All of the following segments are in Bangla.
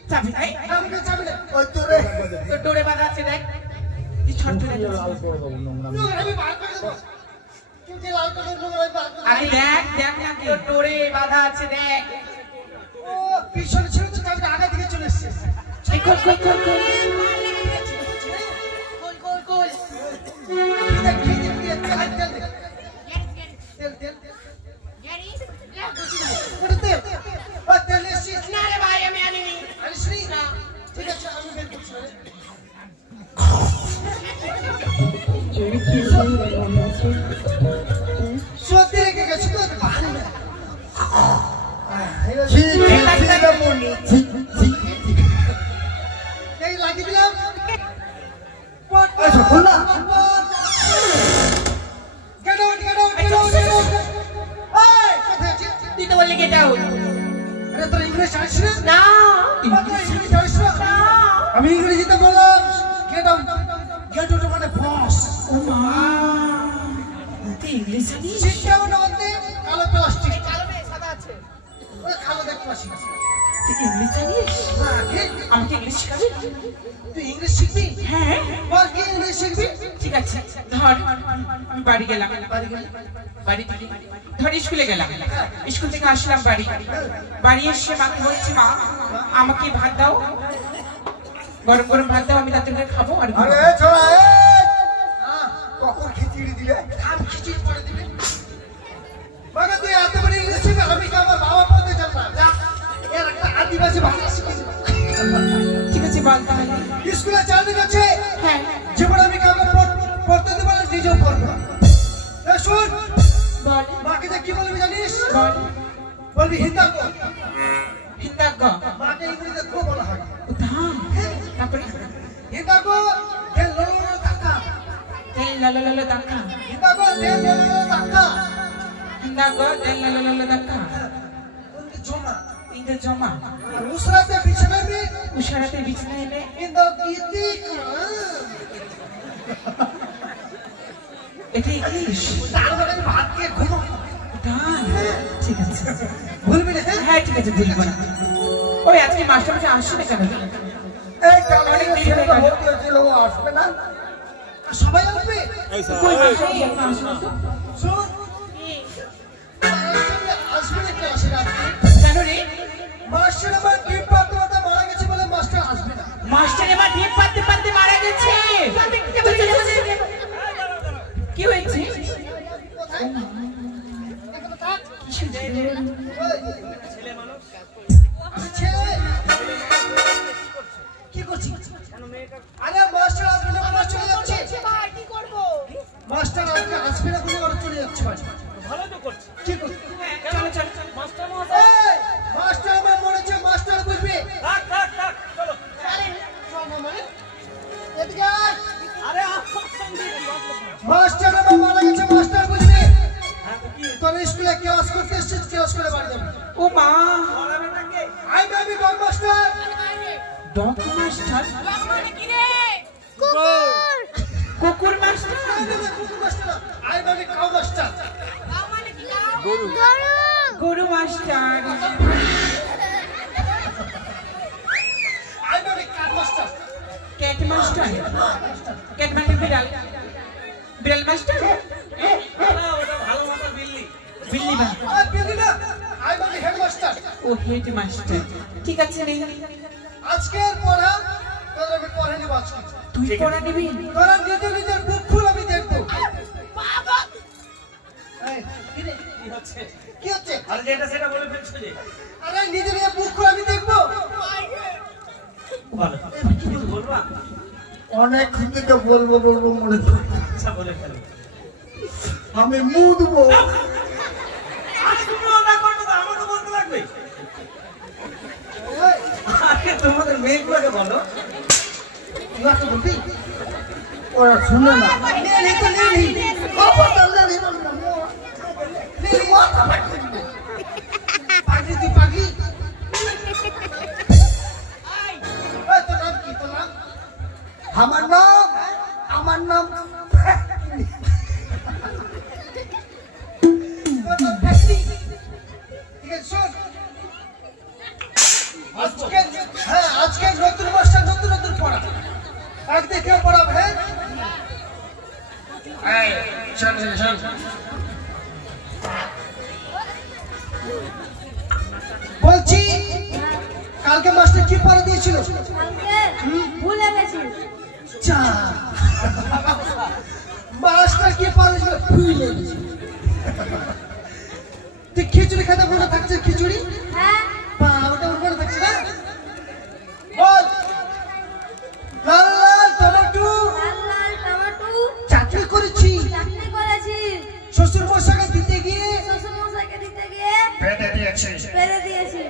চাবি নাই আমাকে চাবি ওই তোরে তো ডোরে বাঁধা আছে দেখ কি ছোট ছোট আমি বার করে দেব কি যে লাল কালার লোক আমি বার করে আরে দেখ দেখ না কি ডোরে বাঁধা আছে দেখ ও পিছনে ছিল তো তার আগে দিকে চলে এসেছে এই কই কই কই কই আমি ইংরেজিতে বললাম গেট আউট গেট আউট মানে বস ও মা তুই ইংলিশ জানিস শিক্ষাও না হতে কালো প্লাস্টিক কালো নেই সাদা আছে ওই কালো দেখতে পাচ্ছি তুই ইংলিশ জানিস আমাকে ইংলিশ শিখাবি তুই ইংলিশ শিখবি হ্যাঁ বল কি ইংলিশ শিখবি ঠিক আছে ধর আমি বাড়ি গেলাম বাড়ি থেকে ধর স্কুলে গেলাম স্কুল থেকে আসলাম বাড়ি এসে মাকে বলছি মা আমাকে ভাত দাও গরম গরম ভাত দাও আমি রাতে খাবো আর আরে ছোড়া কখন খিচুড়ি দিলে কাল খিচুড়ি করে দিবে বাবা তুই এত বড় ইংলিশ শিখে আমি কি আমার বাবা পড়তে জানতাম যা এর একটা আদিবাসী ভাষা শিখেছি ঠিক আছে বল তাহলে স্কুলে চালু আছে হ্যাঁ যেমন আমি কাউকে পড়তে দেব না নিজেও পড়বো শুন বল মাকে যে কি বলবি জানিস বল বলবি হিন্দাগো হিন্দাগো মাকে ইংরেজিতে গো বলা হয় উদাহরণ তারপরে হিন্দাগো কে ললো টাকা তেল লালো লালো দাকা হিন্দাগো কে ললো টাকা হিন্দাগো তেল লালো লালো দাকা উনকে জমা ইংরেজ জমা উসরাতে বিছানাতে উশারাতে বিছানায় এনে হিন্দাগো ইতি এটা ইংলিশ তারপরে ভাত কে ঘুমো দান ঠিক আছে ভুলবি না হ্যাঁ ঠিক আছে ভুলবো না ওই আজকে মাস্টার মশাই আসছে না কেন এই অনেক দেরি হয়ে গেল হয়েছিল আসবে না সবাই আসবে কই মাস্টার এখনো আসলো তো শুন আসবে না কি আসে না কেন রে মাস্টার আমার ডিপ পাতে পাতে মারা গেছে বলে মাস্টার আসবে না মাস্টার এবার ডিপ পাততে পাততে মারা গেছে কি হয়েছে ছেলে মানুষ ছেলে কি করছিস আরে মাস্টার আসবে না বলে চলে যাচ্ছে ভাই কি করব মাস্টার আজকে আসবে না বলে ওরা চলে যাচ্ছে ভাই ভালো তো করছে কি করছিস চলো চলো মাস্টার মশাই এই মাস্টার আমার মরেছে মাস্টার বুঝবে থাক থাক থাক চলো আরে চলো মানে এদিকে আরে মাস্টার আমার মারা গেছে মাস্টার বুঝবে তোর স্কুলে ক্লাস করতে এসেছিস ক্লাস করে বাড়ি যাবি ও মা I baby dog master dog master মানে কি রে কুকুর কুকুর মাস্টার কুকুর master I baby cow master cow মানে কি কাউ গরু গরু master I baby cow master cat master cat মানে বিড়াল বিড়াল মাস্টার না ওটা ভালো মাস্টার বিল্লি বিল্লি বা আর বিল্লি না আই বেবি হেড মাস্টার ও হেড মাস্টার ঠিক আছে রে আজকের পড়া তোর আমি পড়ে নিব আজকে তুই পড়া নিবি তোরা নিজের বুক খুল আমি দেখবো বাবা এই কি হচ্ছে কি হচ্ছে আরে যেটা সেটা বলে ফেলছো যে আরে নিজের বুক খুল আমি দেখবো বলো কিছু বলবা অনেক খুঁটিতে বলবো মনে আচ্ছা বলে ফেলো আমি মুদবো আজ তুমি না করবে তো আমাকে বলতে লাগবে আরে তোমাদের মেয়েগুলোকে বলো তুই আসতে বলবি ওরা শুনে না নেই তো নেই খবরদার নেই নেই মাথা পাগলি তুই পাগলি এই তোর নাম কি তোর নাম আমার নাম আজকে নতুন মাস্টার নতুন বলছি কালকে মাস্টার কি পড়া দিয়েছিল? ভুলে গেছি। চা মাস্টার কি পড়া দিয়েছিল ভুলে গেছি। তুই খিচুড়ি খেতে মনে থাকছে? খিচুড়ি হ্যাঁ ওটা মনে থাকছে না? বল লাল লাল টমেটো লাল লাল টমেটো চাটনি করেছি। চাটনি করেছি। শ্বশুর মশাইকে দিতে গিয়ে শ্বশুর মশাইকে দিতে গিয়ে পেটে দিয়েছে। ফেলে দিয়েছি।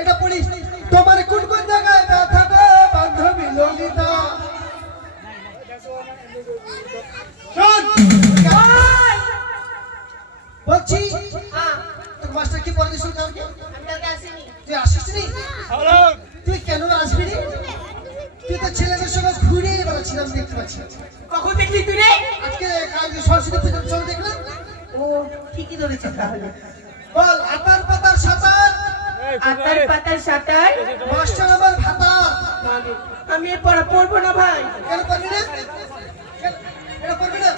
এটা পড়িস। তোমার কোন কোন জায়গায় ব্যথা গো বান্ধবী ললিতা? শোন বলছি তোর মাস্টার কি পড়া দিয়েছিল কালকে? আমি কালকে আসিনি। তুই আসিসনি? তুই কেন আসবি রে? তুই তো ছেলেদের সঙ্গে ঘুরে বেড়াচ্ছিলাম দেখতে পাচ্ছি। কখন দেখলি তুই রে? আজকে কালকে সরস্বতী পূজার চল দেখলাম। ও ঠিকই ধরেছে তাহলে। বল আতার পাতার সাঁতার আতার পাতার সাঁতার মাস্টার আমার ভাতা। আমি এর পড়া পড়বো না ভাই। কেন পারবি না? এটা পারবি না?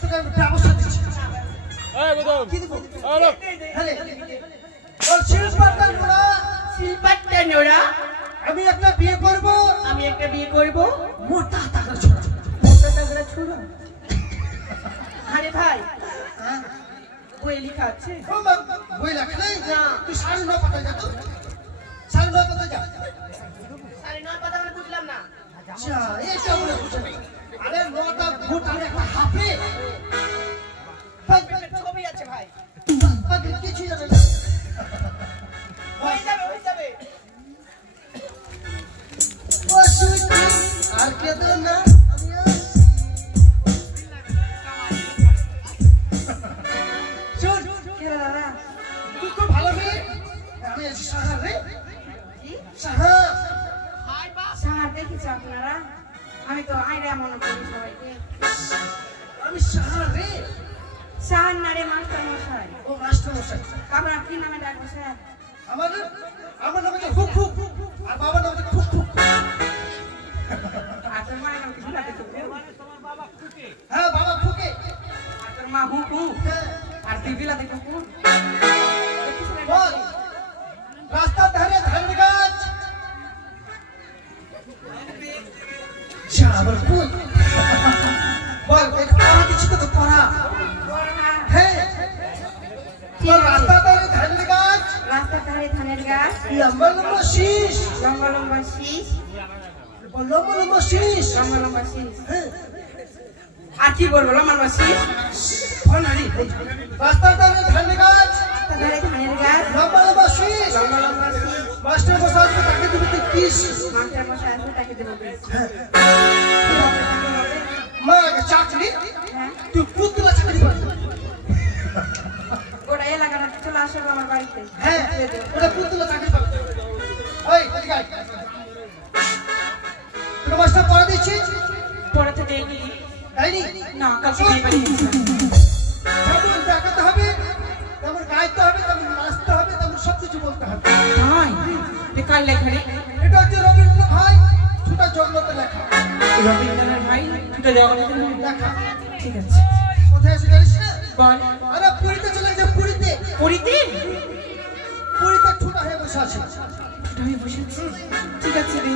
তোকে আমি ব্যবস্থা দিচ্ছি। কি দিব? হ্যাঁ বল শিল্পাটা নোড়া শিল্পাট্টা নোড়া আমি একটা বিয়ে করব। আমি একটা বিয়ে করব। মোটা টাকা ছোড়া। মোটা টাকরা ছুড়ো। আরে ভাই বই লেখা আছে? বই লেখা নেই? না। তুই 9:30 পাতায় যা তো। 9:30 পাতায় যা। 9:30 পাতা মানে বুঝলাম না। আচ্ছা এইটা বলে বুঝে নেই। আরে 9টা ভোট আর একটা হাফে। ছবি আছে ভাই। আগে কিছু জানে না। হয়ে যাবে। ও সুইটি আর কে তো না আমি শুন তুই তো ভালো মেয়ে। আমি আছি সাহার রে। সাহার সাহার দেখেছি আপনারা? আমি তো আইরা মনে করি সবাইকে। আমি সাহার রে। সাহার নারে মাস্টার মশাই। ও মাস্টার মশাই। আপনার কি নামে ডাকবো স্যার? আমার নাম হচ্ছে হুক হুক আর বাবার নাম হচ্ছে খুক খুক। আর তোর মায়ের নাম কি ঝুলাতে তো? হ্যাঁ বাবা ফুকে। আর তোর মা হুকু হ্যাঁ আর তুই বিলাতে কুকুর। বল রাস্তার ধারে ধান গাছ চাবল ফুল। বল পড়া কিছু তো পড়া। হ্যাঁ বল রাস্তার ধারে ধান গাছ রাস্তার ধারে ধানের গাছ লম্বা লম্বা শীষ। লম্বা লম্বা শীষ বল লম্বা লম্বা শীষ। লম্বা লম্বা শীষ। হ্যাঁ আর কি বলবো লম্বা লম্বা শীষ? ফনারি রাস্তার ধারে ধান গাছ রাস্তার ধারে ধানের গাছ লম্বা লম্বা শীষ। লম্বা লম্বা শীষ। মাস্টার মশাই আসবে তাকে দিবি তুই কিস। মাস্টার মশাই আসবে তাকে দেবো বিষ। হ্যাঁ কিভাবে তাকে হবে? মা চাকরি হ্যাঁ তুই পুতুলা চাকরি পাবি। ওরা এলাকাটা চলে আসবে আমার বাড়িতে। হ্যাঁ ওটা পুতুলা চাকরি পাবি। ওই এদিকে আয়। তোকে মাস্টার পড়া দিচ্ছি পড়া থেকে এগিয়ে তাইনি? না কালকে বিয়ে বাড়ি গেছিলাম। যেমন দেখাতে হবে তেমন গাইতে হবে তেমন নাচতে হবে তেমন সব কিছু বলতে হবে। ভাই কার লেখা রে? এটা হচ্ছে রবীন্দ্রনাথ ভাই ছোটা জগন্নাথের লেখা। রবীন্দ্রনাথ ভাই দুটো জগন্নাথের লেখা ঠিক আছে কোথায় এসে জানিস না? বল। আরে পুরীতে চলে গেছে পুরীতে। পুরীতে পুরীতে ছোটা হয়ে বসে আছে। আমি বসে আছি। ঠিক আছে রে